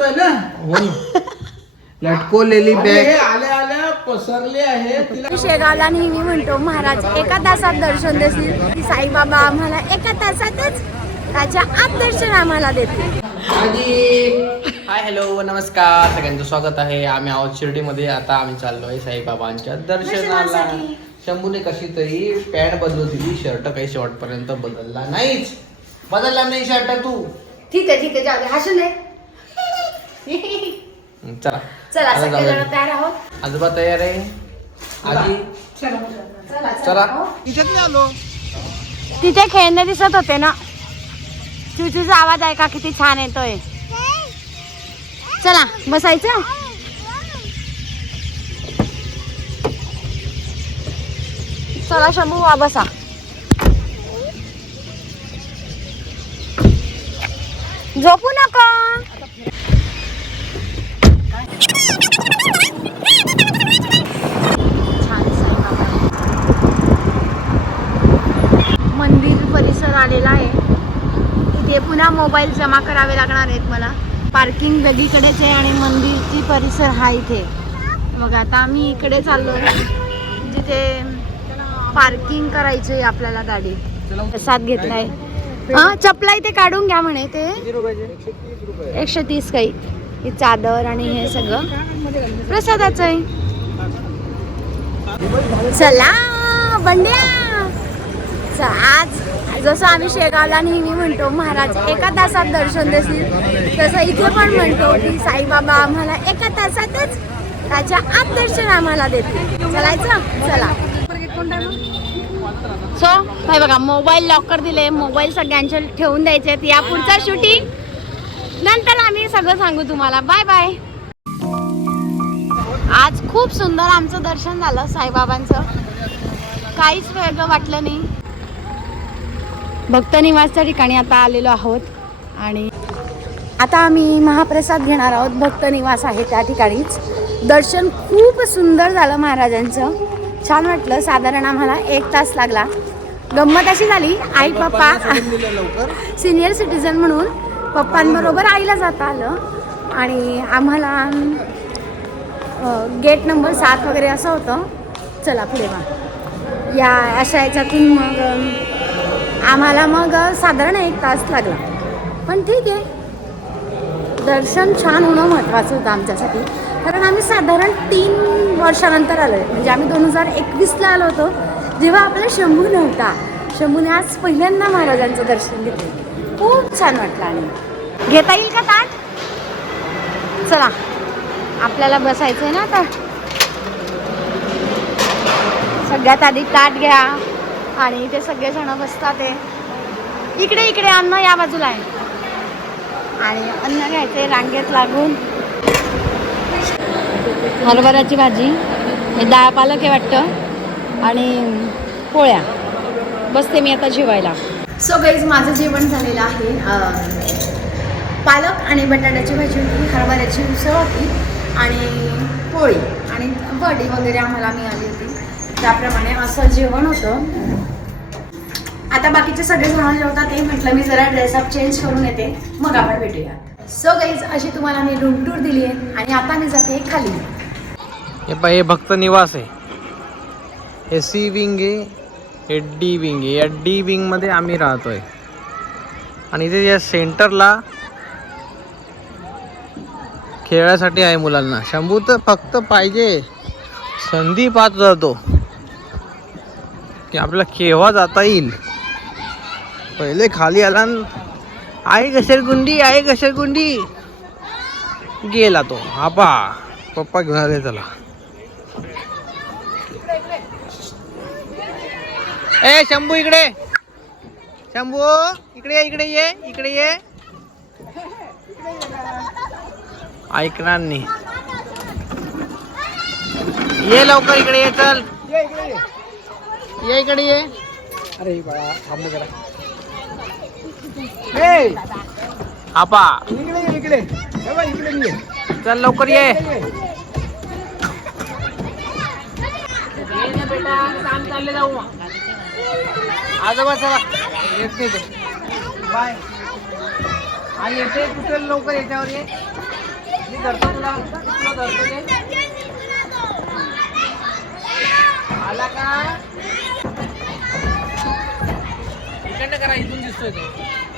पसरतोय ना? हो. ना लटकोलेली बॅग आल्या आल्या पसरले आहे. शेगावला नेहमी म्हणतो महाराज एका तासात दर्शन देतील साईबाबा आम्हाला एका तासातच त्याच्या आत दर्शन आम्हाला देतील. हाय हॅलो नमस्कार. सगळ्यांचं स्वागत आहे. आम्ही आहोत शिर्डीमध्ये. आता आम्ही चाललोय साईबाबांच्या दर्शनाला. शंभूने कशी तरी पॅन्ट बदलू दिली शर्ट काही शेवटपर्यंत बदलला नाहीच. बदलला नाही शर्ट तू. ठीक आहे ठीक आहे. जाऊ दे. हसू नये हं, चला. चला आता सगळे जाऊया. जण तयार आहोत. आजोबा तयार आहे. आधी चला चला हो. तिथे खेळणे दिसत होते ना. चुचूचा आवाज ऐका किती छान येतोय. चला बसायचं? चला शंभू वा बसा. झोपू नका छान साईबाबा मंदिर परिसर आलेला आहे इथे पुन्हा मोबाईल जमा करावे लागणार आहेत मला. पार्किंग वेगळीकडेच आहे आणि मंदिरची परिसर हा इथे. मग आता आम्ही इकडे चाललो. जिथे पार्किंग करायची आहे आपल्याला गाडी. प्रसाद घेतलाय. हा चपला इथे काढून घ्या म्हणे ते. एकशे तीस काही. ही चादर आणि हे सगळं. प्रसादाचं आहे. चला बंड्या. आज जसं आम्ही शेगावला नेहमी म्हणतो महाराज एका तासात दर्शन देतील तसं इथे पण म्हणतो की साईबाबा आम्हाला एका तासातच त्याच्या आत दर्शन आम्हाला देतील. चलायचं? चला. सो काय बघा मोबाईल लॉकर दिले मोबाईल सगळ्यांचे ठेवून द्यायचे आहेत. या पुढचा शूटिंग नंतर आम्ही सगळं सांगू तुम्हाला. बाय बाय आज खूप सुंदर आमचं दर्शन झालं साईबाबांचं. काहीच वेगळं वाटलं नाही. भक्त निवासच्या ठिकाणी आता आलेलो आहोत. आणि आता आम्ही महाप्रसाद घेणार आहोत. भक्त निवास आहे त्या ठिकाणीच. दर्शन खूप सुंदर झालं महाराजांचं. छान वाटलं. साधारण आम्हाला एक तास लागला. गंमत अशी झाली आई पप्पा सिनियर सिटीजन म्हणून पप्पांबरोबर आईला जाता आलं. आणि आम्हाला गेट नंबर सात वगैरे असं होतं. चला पुढे वा या अशा याच्यातून मग आम्हाला मग साधारण एक तास लागला. पण ठीक आहे. दर्शन छान होणं महत्त्वाचं होतं आमच्यासाठी. कारण आम्ही साधारण तीन वर्षानंतर आलो आहे म्हणजे आम्ही दोन हजार एकवीसला आलो होतो जेव्हा आपला शंभू नव्हता. शंभूने आज पहिल्यांदा महाराजांचं दर्शन घेतलं. खूप छान वाटलं आणि. घेता येईल का ताट? चला. आपल्याला बसायचं आहे ना आता. सगळ्यात आधी ताट घ्या. आणि ते सगळेजण बसतात आहे. इकडे इकडे अन्न या बाजूला आहे. आणि अन्न घ्यायचे रांगेत लागून. हरभऱ्याची भाजी हे डाळ पालक आहे वाटतं आणि पोळ्या. बसते मी आता जेवायला. सो गाईज माझं जेवण झालेलं आहे पालक आणि बटाट्याची भाजी होती हरभऱ्याची उसळ होती आणि पोळी. आणि वडी वगैरे आम्हाला मिळाली होती. त्याप्रमाणे असं जेवण होतं. आता बाकीचे सगळे जण जेवतात ते म्हटलं मी जरा ड्रेसअप चेंज करून येते. मग आपण भेटूया सो गाईज अशी तुम्हाला मी रूम टूर दिली आहे आणि आता मी जाते खाली. हे पा हे भक्त निवास आहे. हे सी विंग आहे हे डी विंग आहे. या डी विंगमध्ये आम्ही राहतोय. आणि इथे या सेंटरला खेळासाठी आहे मुलांना. शंभू तर फक्त पाहिजे. संधी पाहत जातो. की आपल्याला केव्हा जाता येईल? पहिले खाली आला आई घसरगुंडी आई घसरगुंडी गेला तो. हा पा पप्पा घेऊन आले त्याला. ए शंभू इकडे. शंभू इकडे ये इकडे ये इकडे ये. ऐकणार नाही. ये लवकर इकडे ये चल. ये इकडे ये. अरे बाळा थांब जरा. आपा. इकडे ये, इकडे. हे बघ, इकडे ये. चल लवकर ये. आजोबा चला. येत नाही ते. बाय. आणि येते कुठे लवकर याच्यावर ये? मी धरतो तुला. तुला धरतो ते? आला का? इकडनं करा इथून दिसतोय तो.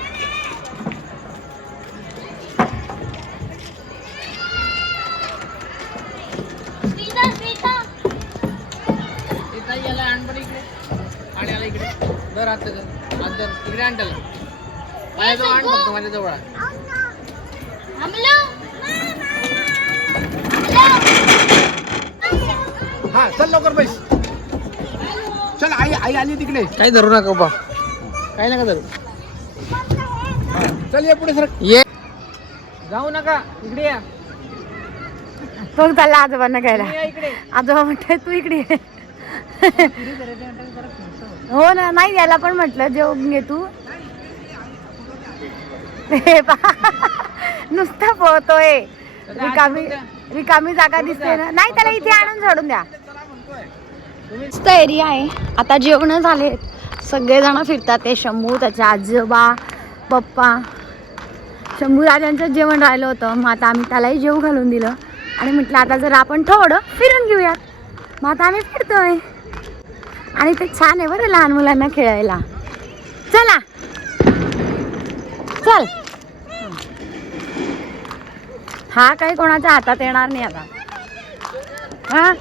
इकडे दर हात त्याचं हात धर इकडे आण त्याला माझ्याजवळ आण फक्त माझ्याजवळ आण. हा चल लवकर बैस. चल आई आई आली तिकडे. काही धरू नका बा काही नका धरू. चल ये पुढे सर. ये. जाऊ नका इकडे या. तो चालला आजोबांना घ्यायला. आजोबा म्हणते तू इकडे. हो ना नाही याला पण म्हटलं जेवून घे तू. नुसता पोहतोय. रिकामी रिकामी जागा दिसते ना. नाही त्याला इथे आणून सोडून द्या. मस्त एरिया आहे. आता जेवण झालेत. सगळेजण फिरतात ते. शंभू त्याचे आजोबा पप्पा. शंभू राजांचं जेवण राहिलं होतं. मग आता आम्ही त्यालाही जेव घालून दिलं. आणि म्हटलं आता जर आपण थोडं फिरून घेऊयात. मग आता आम्ही फिरतोय. आणि ते छान आहे बरं लहान मुलांना खेळायला. चला. चल. हा काही कोणाच्या हातात येणार नाही आता. हा?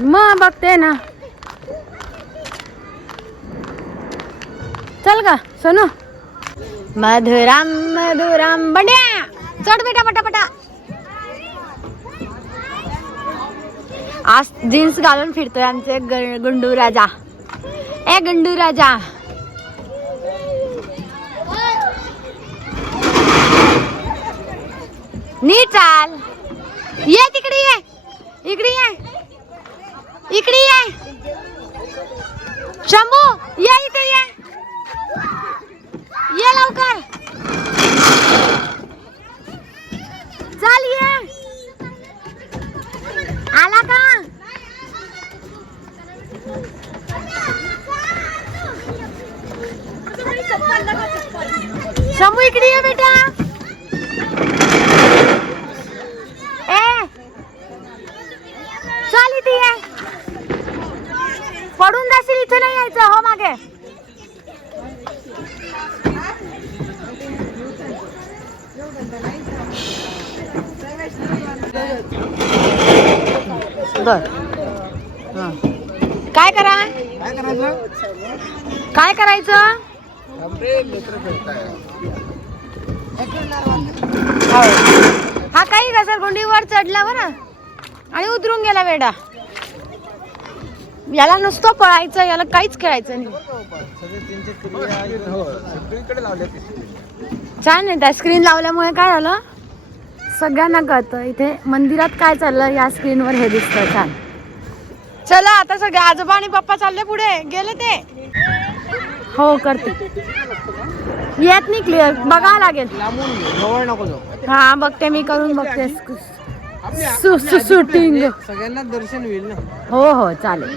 मग बघते ना. चल का सोनू. मधुराम मधुराम बंड्या. चढ बेटा पटापटा. आज जीन्स घालून फिरतोय आमचे ग- गुंडू राजा. ए गुंडू राजा. नीट चाल. ये तिकडे ये. इकडे ये. इकडे ये. शंभू ये इथे ये. ये लवकर चाल ये आला का शंभू इकडे ये बेटा ए चाल इथे ये पडून जाशील इथे नाही यायचं हो मागे. बर. काय करा? काय करायचं? काय हो. हा काही घसरगुंडीवर चढला बरं आणि उतरून गेला वेडा. याला नुसतं पळायचं याला काहीच खेळायचं नाही. छान आहे त्या स्क्रीन लावल्यामुळे काय झालं? सगळ्यांना कळतं. इथे मंदिरात काय चाललं या स्क्रीनवर हे दिसतं. छान. चला आता सगळे आजोबा आणि पप्पा चालले पुढे. गेले ते? हो करते. येत नाही क्लिअर बघावं लागेल. हा बघते मी करून बघते. शूटिंग सगळ्यांना दर्शन होईल ना? हो हो चालेल.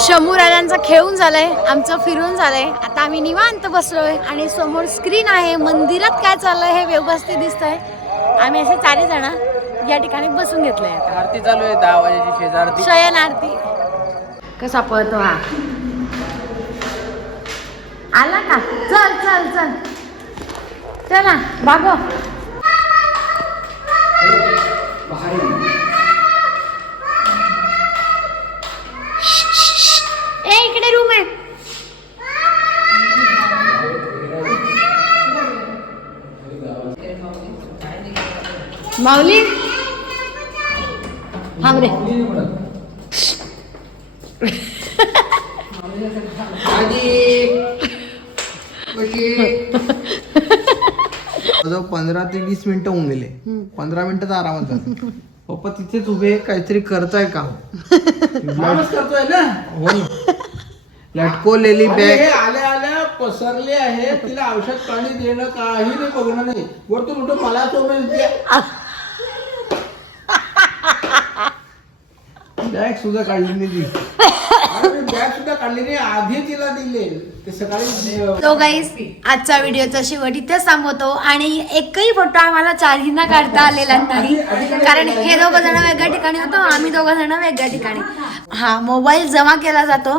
शंभू राजांचा खेळून झालंय आमचं फिरून झालंय. आता आम्ही निवांत बसलोय आणि समोर स्क्रीन आहे मंदिरात काय चाललंय हे व्यवस्थित दिसतंय. आम्ही असे चारी जण या ठिकाणी बसून घेतलंय आता. आरती चालू आहे दहा वाजेची शेजारती शयन आरती. कसा पळतो हा? आला का? चल चल चल. चला बागो इकडे रूम आहे माऊली थांब रे। जवळ पंधरा ते वीस मिनिटं होऊन गेले. पंधरा मिनिटं तर आरामात जातात पप्पा तिथेच उभे काहीतरी करताय काम माणूस करतोय ना? हो. ना. लटकोलेली हे बॅग आल्या आल्या पसरले आहे. तिला औषध पाणी देणं काही नाही बघणं नाही. वरतून उठून मला तो बॅग सुद्धा काढली नाही ती. बॅग सुद्धा काढली नाही. आधी तिला दिले. ते सकाळी तो गाईस आजचा व्हिडिओचा शेवट इथेच थांबवतो आणि एकही फोटो आम्हाला चारहींना काढता आलेला नाही. कारण हे दोघं जण वेगळ्या ठिकाणी होतो आम्ही दोघं जण वेगळ्या ठिकाणी. हा मोबाईल जमा केला जातो.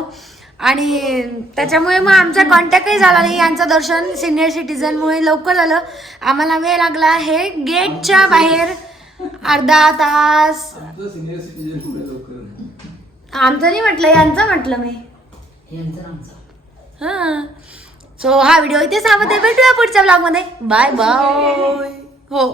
आणि त्याच्यामुळे मग आमचा कॉन्टॅक्टही झाला नाही. यांचं दर्शन सिनियर सिटीजनमुळे लवकर झालं. आम्हाला वेळ लागला. हे गेटच्या बाहेर अर्धा तास. सिनियर सिटीजन आमचं नाही म्हटलं यांचं म्हटलं मी. हा. सो हा व्हिडिओ इथे सांगते भेटूया पुढच्या ब्लॉगमध्ये बाय बाय हो.